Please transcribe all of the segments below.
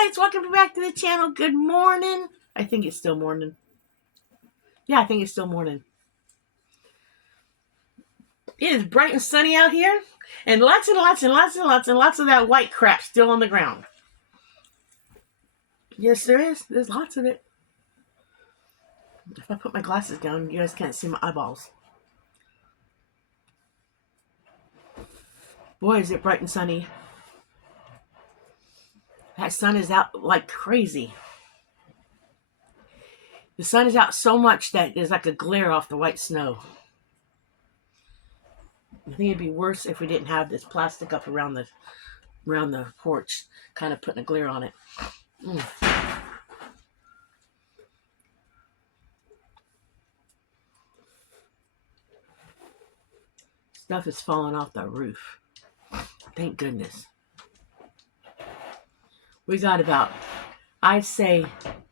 guys, welcome back to the channel. Good morning. I think it's still morning. Yeah, I think it's still morning. It is bright and sunny out here, and lots of that white crap still on the ground. Yes, there is. There's lots of it. If I put my glasses down, you guys can't see my eyeballs. Boy, is it bright and sunny. That sun is out like crazy. The sun is out so much that there's like a glare off the white snow. I think it'd be worse if we didn't have this plastic up around the porch, kind of putting a glare on it. Stuff is falling off the roof. Thank goodness. We got about, I'd say,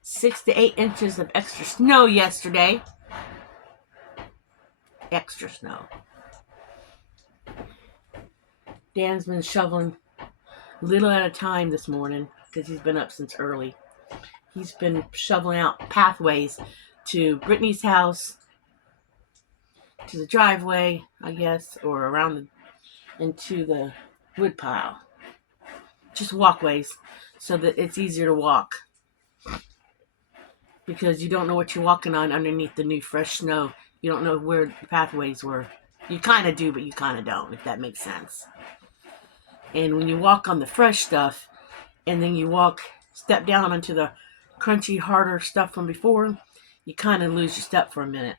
6 to 8 inches of extra snow yesterday. Extra snow. Dan's been shoveling a little at a time this morning because he's been up since early. He's been shoveling out pathways to Brittany's house, to the driveway, I guess, or around into the wood pile. Just walkways so that it's easier to walk. Because you don't know what you're walking on underneath the new fresh snow. You don't know where the pathways were. You kind of do, but you kind of don't, if that makes sense. And when you walk on the fresh stuff, and then you step down onto the crunchy, harder stuff from before, you kind of lose your step for a minute.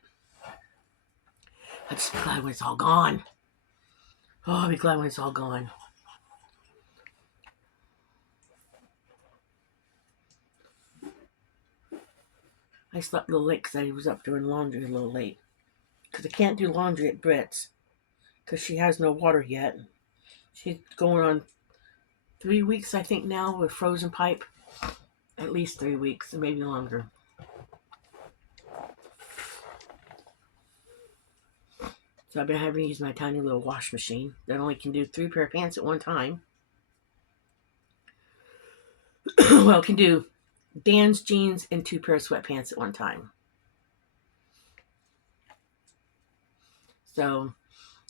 I'm just glad when it's all gone. Oh, I'll be glad when it's all gone. I slept a little late because I was up doing laundry a little late. Because I can't do laundry at Britt's. Because she has no water yet. She's going on 3 weeks, I think, now with frozen pipe. At least 3 weeks, maybe longer. So I've been having to use my tiny little wash machine that only can do 3 pair of pants at one time. Well, it can do Dan's jeans and 2 pair of sweatpants at one time. So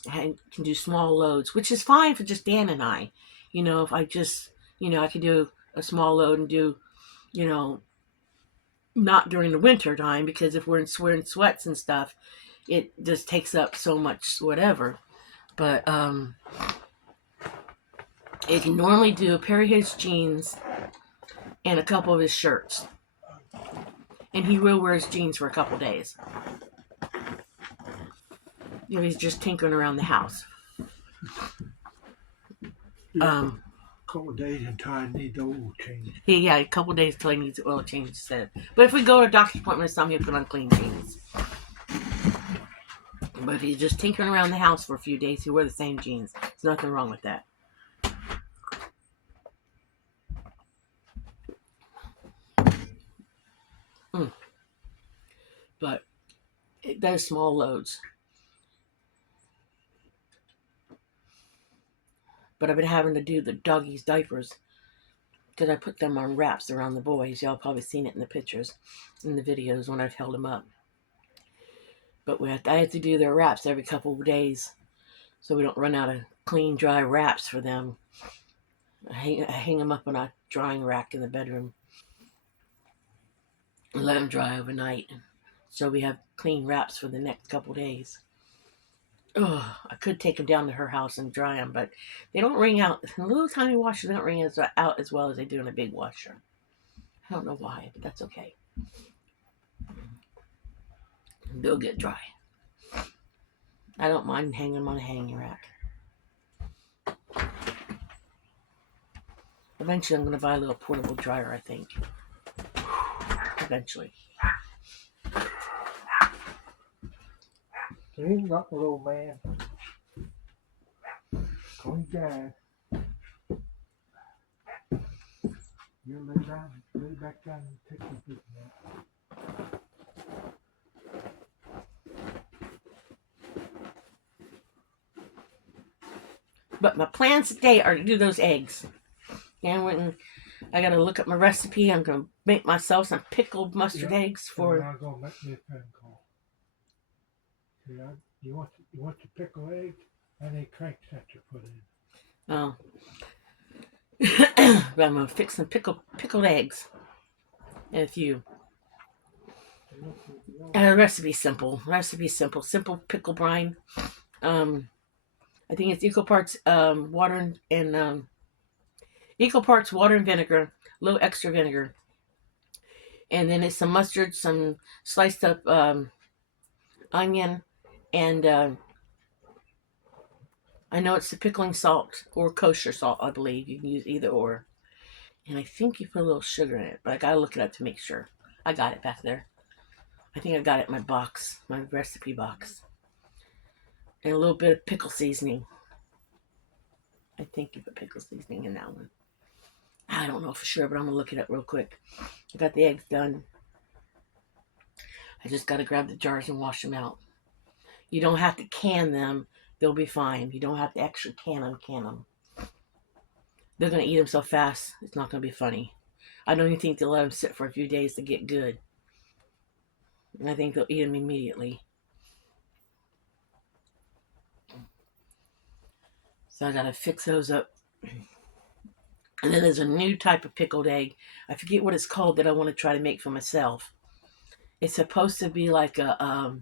I can do small loads, which is fine for just Dan and I. You know, if I just, I could do a small load and do, not during the winter time, because if we're in sweats and stuff, it just takes up so much whatever. But it can normally do a pair of his jeans and a couple of his shirts. And he will wear his jeans for a couple days. He's just tinkering around the house. A couple of days until I need the oil change. Yeah, a couple of days until he needs the oil change instead. But if we go to a doctor's appointment or something, he'll put on clean jeans. But if he's just tinkering around the house for a few days, he'll wear the same jeans. There's nothing wrong with that. But it does small loads. But I've been having to do the doggies' diapers because I put them on wraps around the boys. Y'all probably seen it in the pictures, in the videos when I've held them up. But I have to do their wraps every couple of days so we don't run out of clean, dry wraps for them. I hang them up on a drying rack in the bedroom and let them dry overnight. So we have clean wraps for the next couple of days. Oh, I could take them down to her house and dry them, but they don't wring out. The little tiny washers don't wring out as well as they do in a big washer. I don't know why, but that's okay. They'll get dry. I don't mind hanging them on a hanging rack. Eventually, I'm going to buy a little portable dryer, I think. Eventually. He's not a little man. Going down. You lay back down and take your big nap. But my plans today are to do those eggs. Dan went and I gotta look up my recipe. I'm gonna make myself some pickled mustard eggs for. I'm gonna make me a phone call. Yeah, you want the pickled egg and a crank sensor put in. Oh, but I'm gonna fix some pickled eggs and a few. Recipe simple. Recipe simple. Simple pickle brine. I think it's equal parts water and equal parts water and vinegar, a little extra vinegar, and then it's some mustard, some sliced up onion, and I know it's the pickling salt or kosher salt. I believe you can use either or, and I think you put a little sugar in it, but I gotta look it up to make sure. I got it back there. I think I got it in my box, my recipe box, and a little bit of pickle seasoning. I think you put pickle seasoning in that one. I don't know for sure, but I'm gonna look it up real quick. I got the eggs done. I just gotta grab the jars and wash them out. You don't have to can them; they'll be fine. You don't have to actually can them. They're gonna eat them so fast; it's not gonna be funny. I don't even think they'll let them sit for a few days to get good. And I think they'll eat them immediately. So I gotta fix those up. And then there's a new type of pickled egg. I forget what it's called that I want to try to make for myself. It's supposed to be like a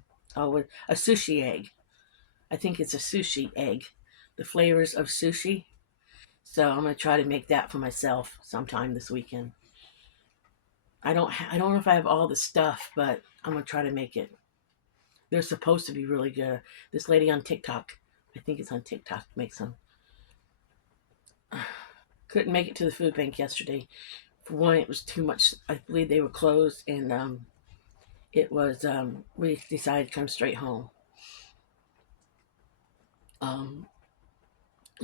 sushi egg. I think it's a sushi egg. The flavors of sushi. So I'm gonna try to make that for myself sometime this weekend. I don't know if I have all the stuff, but I'm gonna try to make it. They're supposed to be really good. This lady on TikTok, I think it's on TikTok, makes them. Couldn't make it to the food bank yesterday. For one, it was too much. I believe they were closed, and it was. We decided to come straight home.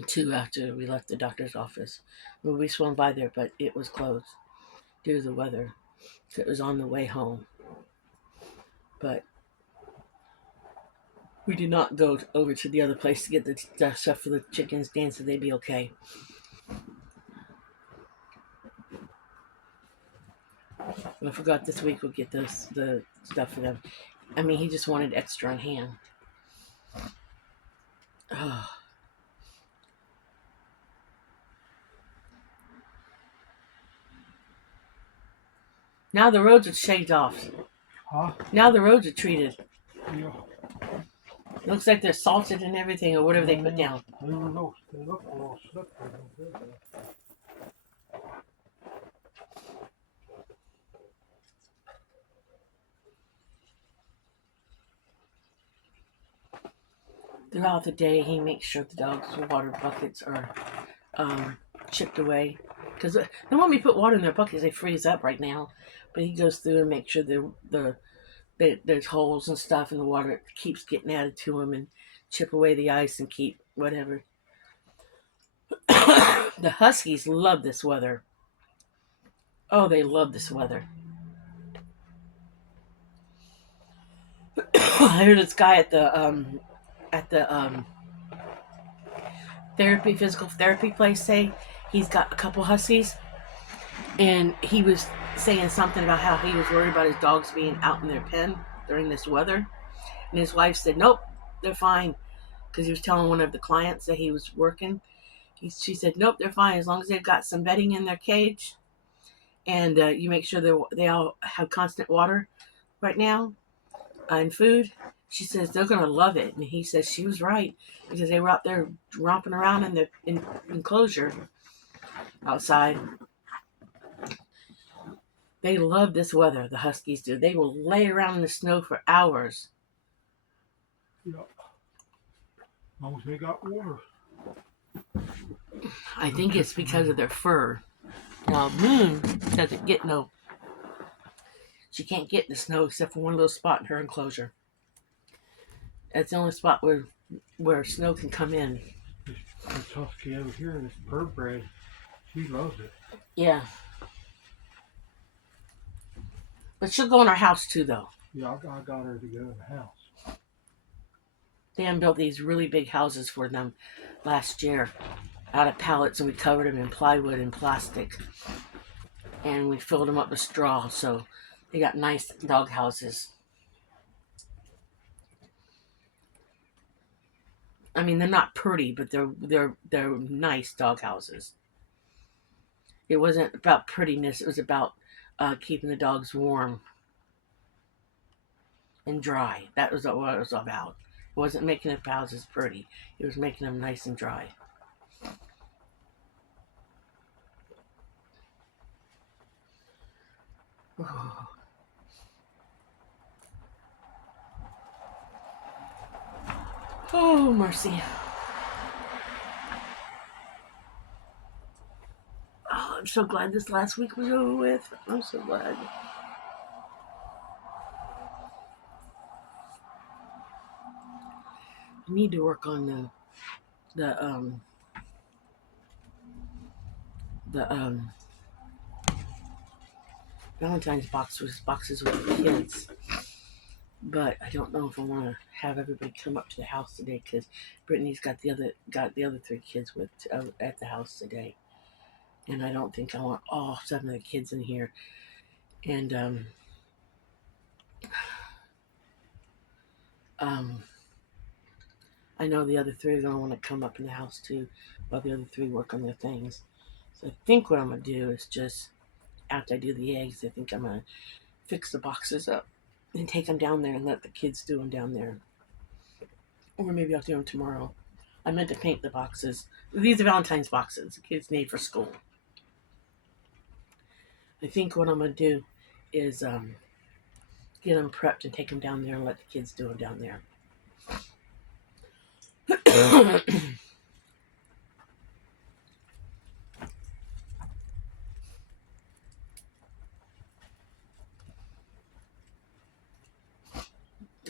Two after we left the doctor's office, well, we swung by there, but it was closed due to the weather. So it was on the way home, but we did not go over to the other place to get the stuff for the chickens. Dan said they'd be okay. And I forgot this week we'll get the stuff for them. I mean, he just wanted extra on hand. Oh. Now the roads are shaved off. Huh? Now the roads are treated. Yeah. Looks like they're salted and everything, or whatever they put down. They look a little slippery. Throughout the day, he makes sure the dogs' water buckets are chipped away. Because the moment we put water in their buckets, they freeze up right now. But he goes through and makes sure there's holes and stuff in the water. It keeps getting added to them and chip away the ice and keep whatever. The Huskies love this weather. Oh, they love this weather. I heard this guy at the physical therapy place say he's got a couple Huskies, and he was saying something about how he was worried about his dogs being out in their pen during this weather, and his wife said, "Nope, they're fine," because he was telling one of the clients that he was working. She said, "Nope, they're fine as long as they've got some bedding in their cage, and you make sure they all have constant water right now and food." She says they're gonna love it, and he says she was right because they were out there romping around in the enclosure outside. They love this weather. The Huskies do. They will lay around in the snow for hours. Yeah. As long as they got water. I think it's because of their fur. Now Moon doesn't get no. She can't get the snow except for one little spot in her enclosure. That's the only spot where snow can come in. This husky over here, this purebred, she loves it. Yeah. But she'll go in our house too, though. Yeah, I got her to go in the house. Dan built these really big houses for them last year out of pallets, and we covered them in plywood and plastic. and we filled them up with straw, so they got nice dog houses. I mean, they're not pretty, but they're nice dog houses. It wasn't about prettiness; it was about keeping the dogs warm and dry. That was what it was about. It wasn't making the houses pretty; it was making them nice and dry. Oh, mercy. Oh, I'm so glad this last week was over with. I'm so glad. I need to work on the the Valentine's boxes with the kids, but I don't know if I want to have everybody come up to the house today because Brittany's got the other three kids with at the house today, and I don't think I want all 7 of the kids in here. And um, I know the other 3 are gonna want to come up in the house too, while the other 3 work on their things. So I think what I'm gonna do is just after I do the eggs, I think I'm gonna fix the boxes up and take them down there and let the kids do them down there. Or maybe I'll do them tomorrow. I meant to paint the boxes. These are Valentine's boxes the kids need for school. I think what I'm going to do is get them prepped and take them down there and let the kids do them down there.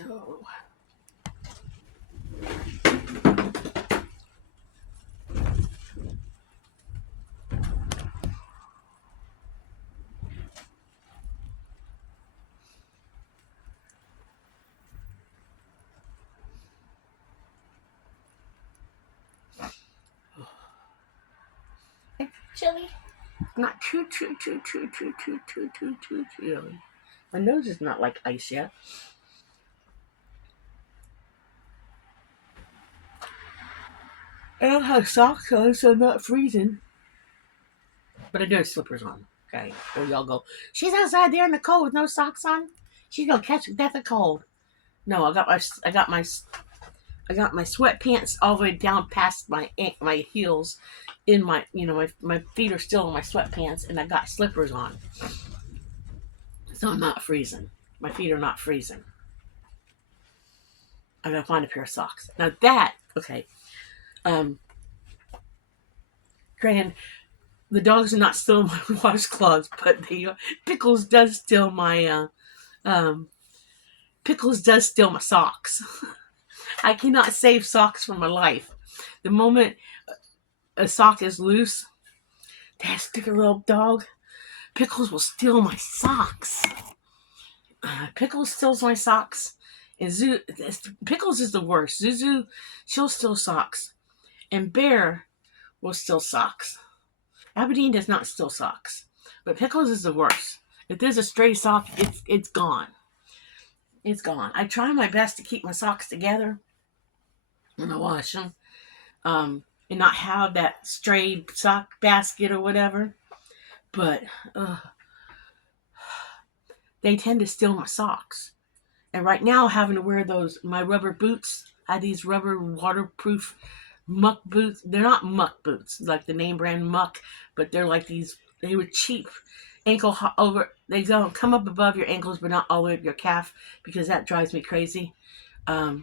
Oh. Chilly. Not too chilly. My nose is not like ice yet. I don't have socks on, so I'm not freezing. But I do have slippers on. Okay, so y'all go. She's outside there in the cold with no socks on. She's gonna catch death of cold. No, I got my sweatpants all the way down past my heels. In my my feet are still in my sweatpants, and I got slippers on, so I'm not freezing. My feet are not freezing. I gotta find a pair of socks. Now that okay, granted, the dogs are not stealing my washcloths, but the Pickles does steal my Pickles does steal my socks. I cannot save socks for my life. The moment a sock is loose, that stupid little dog, Pickles will steal my socks. Pickles steals my socks. And Pickles is the worst. Zuzu, she'll steal socks. And Bear will steal socks. Aberdeen does not steal socks. But Pickles is the worst. If there's a stray sock, it's gone. It's gone. I try my best to keep my socks together when I wash them. And not have that stray sock basket or whatever. But they tend to steal my socks. And right now, having to wear my rubber boots, I have these rubber waterproof muck boots. They're not muck boots, like the name brand Muck, but they're like these, they were cheap. They don't come up above your ankles, but not all the way up your calf, because that drives me crazy. To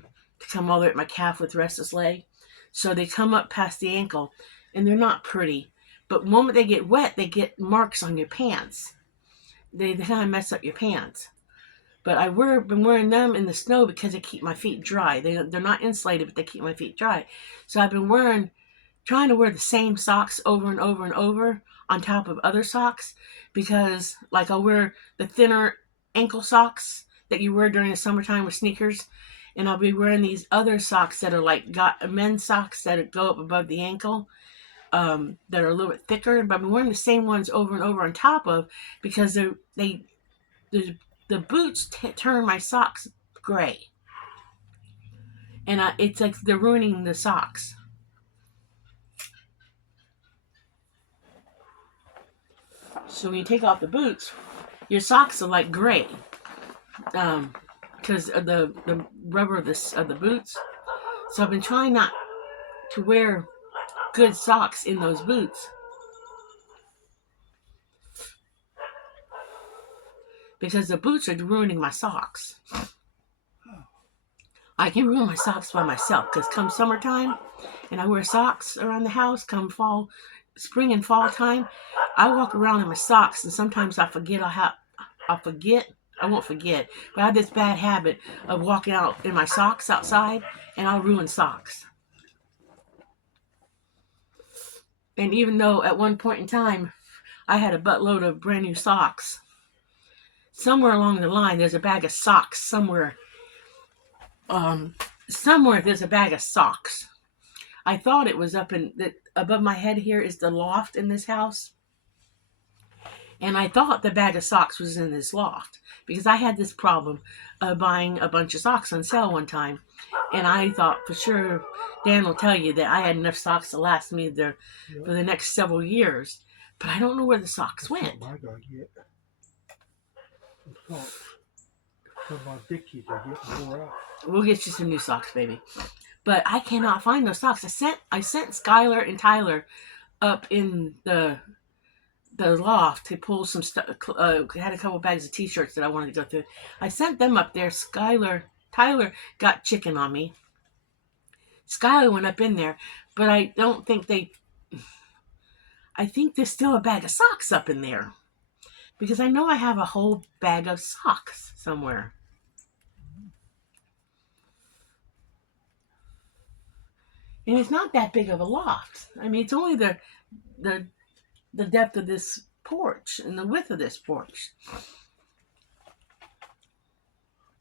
come all the way up my calf with restless leg. So they come up past the ankle, and they're not pretty. But the moment they get wet, they get marks on your pants. They kind of mess up your pants. But been wearing them in the snow because they keep my feet dry. They're not insulated, but they keep my feet dry. So I've been trying to wear the same socks over and over and over on top of other socks, because like I'll wear the thinner ankle socks that you wear during the summertime with sneakers, and I'll be wearing these other socks that are like got men's socks that go up above the ankle. that are a little bit thicker, but I'm wearing the same ones over and over on top of, because the boots turn my socks gray, and it's like they're ruining the socks. So when you take off the boots, your socks are like gray, because of the rubber of the boots. So I've been trying not to wear good socks in those boots, because the boots are ruining my socks. I can ruin my socks by myself, because come summertime and I wear socks around the house, come fall, spring and fall time, I walk around in my socks, and sometimes I forget I won't forget, but I have this bad habit of walking out in my socks outside, and I'll ruin socks. And even though at one point in time I had a buttload of brand new socks, somewhere along the line there's a bag of socks somewhere. Somewhere there's a bag of socks. I thought it was above my head. Here is the loft in this house. And I thought the bag of socks was in this loft, because I had this problem of buying a bunch of socks on sale one time. And I thought for sure Dan will tell you that I had enough socks to last me for the next several years. But I don't know where the socks went. I gotta get some socks. Some of my dickies are getting wore out. We'll get you some new socks, baby. But I cannot find those socks. I sent Skylar and Tyler up in the loft to pull some stuff. Had a couple bags of t-shirts that I wanted to go through. I sent them up there. Tyler got chicken on me. Skylar went up in there, but I don't think I think there's still a bag of socks up in there, because I know I have a whole bag of socks somewhere. And it's not that big of a loft. I mean, it's only the depth of this porch and the width of this porch.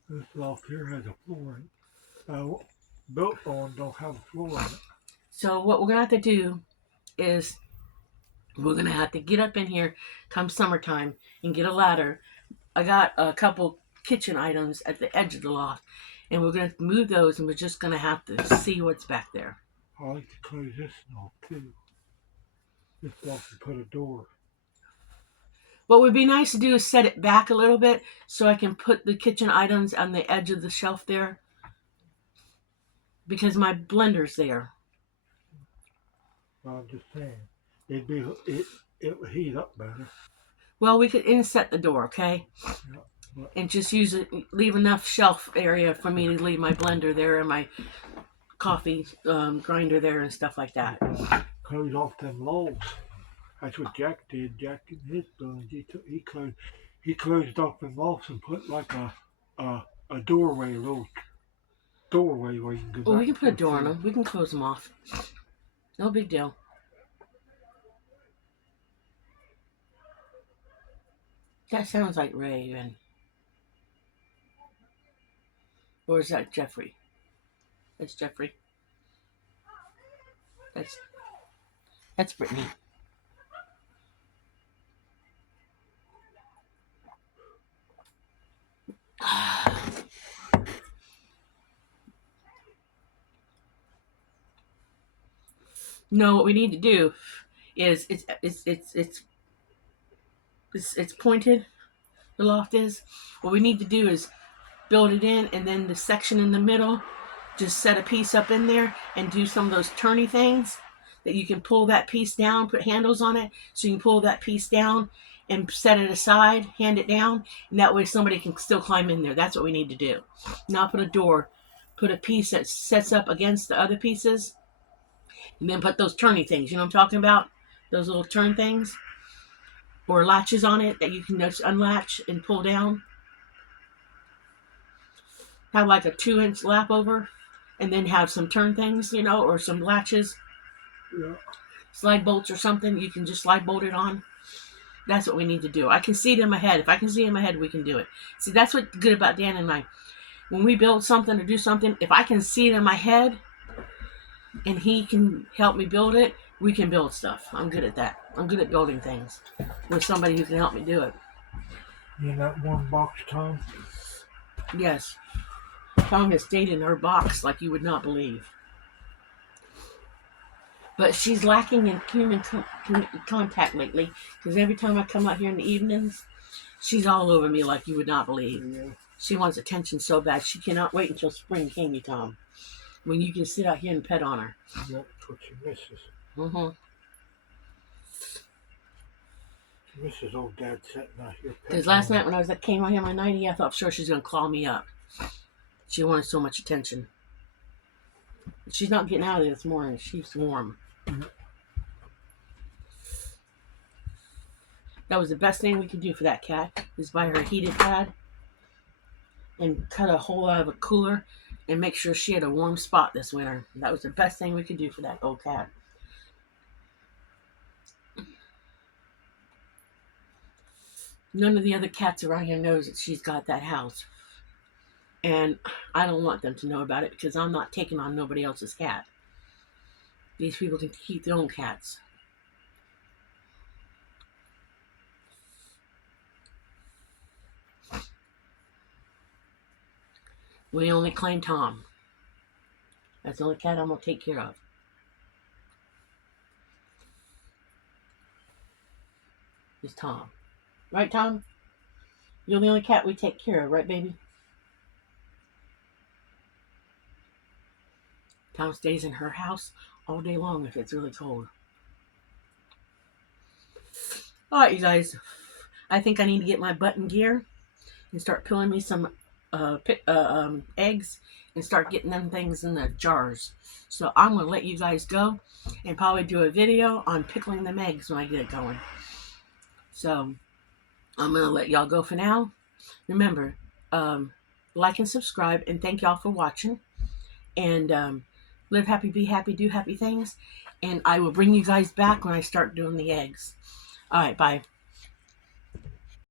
This loft here has a floor in it. Built on don't have a floor in it. So what we're going to have to do is we're going to have to get up in here come summertime and get a ladder. I got a couple kitchen items at the edge of the loft, and we're going to move those, and we're just going to have to see what's back there. I like to close this off too. This loft to put a door. What would be nice to do is set it back a little bit so I can put the kitchen items on the edge of the shelf there, because my blender's there. I'm just saying, it would heat up better. Well, we could inset the door, okay? Yeah, and just leave enough shelf area for me to leave my blender there and my coffee grinder there and stuff like that. Close off them logs. That's what Jack did. Jack in his buildings, he closed off them logs and put like a doorway, a little doorway where you can go. Well, we can put a door on them. We can close them off. No big deal. That sounds like Ray, even. Or is that Jeffrey? That's Jeffrey. That's Brittany. No, what we need to do is it's pointed. The loft is. What we need to do is build it in, and then the section in the middle, just set a piece up in there and do some of those turny things that you can pull that piece down, put handles on it, so you can pull that piece down and set it aside, hand it down, and that way somebody can still climb in there. That's what we need to do. Now put a door, put a piece that sets up against the other pieces, and then put those turny things. You know what I'm talking about? Those little turn things. Or latches on it that you can just unlatch and pull down. Have like a 2-inch lap over, and then have some turn things, or some latches. Yeah. Slide bolts or something. You can just slide bolt it on. That's what we need to do. I can see it in my head. If I can see it in my head, we can do it. See, that's what's good about Dan and I. When we build something or do something, if I can see it in my head and he can help me build it, we can build stuff. I'm good at that. I'm good at building things with somebody who can help me do it. You in that one box, Tom? Yes. Tom has stayed in her box like you would not believe. But she's lacking in human contact lately because every time I come out here in the evenings, she's all over me like you would not believe. Yeah. She wants attention so bad. She cannot wait until spring came, Tom, when you can sit out here and pet on her. That's what she misses. Mm-hmm. She misses old Dad sitting out here. Because last night when I came out here my nightie, I thought sure she's going to claw me up. She wanted so much attention. She's not getting out of there this morning. She's warm. Mm-hmm. That was the best thing we could do for that cat, is buy her a heated pad and cut a hole out of a cooler and make sure she had a warm spot this winter. That was the best thing we could do for that old cat. None of the other cats around here knows that she's got that house. And I don't want them to know about it because I'm not taking on nobody else's cat. These people can keep their own cats. We only claim Tom. That's the only cat I'm going to take care of. Is Tom. Right, Tom? You're the only cat we take care of, right, baby? Tom stays in her house all day long if it's really cold. Alright, you guys. I think I need to get my butt in gear and start peeling me some eggs and start getting them things in the jars. So I'm going to let you guys go and probably do a video on pickling them eggs when I get it going. So I'm going to let y'all go for now. Remember, like and subscribe, and thank y'all for watching. And live happy, be happy, do happy things. And I will bring you guys back when I start doing the eggs. All right, bye.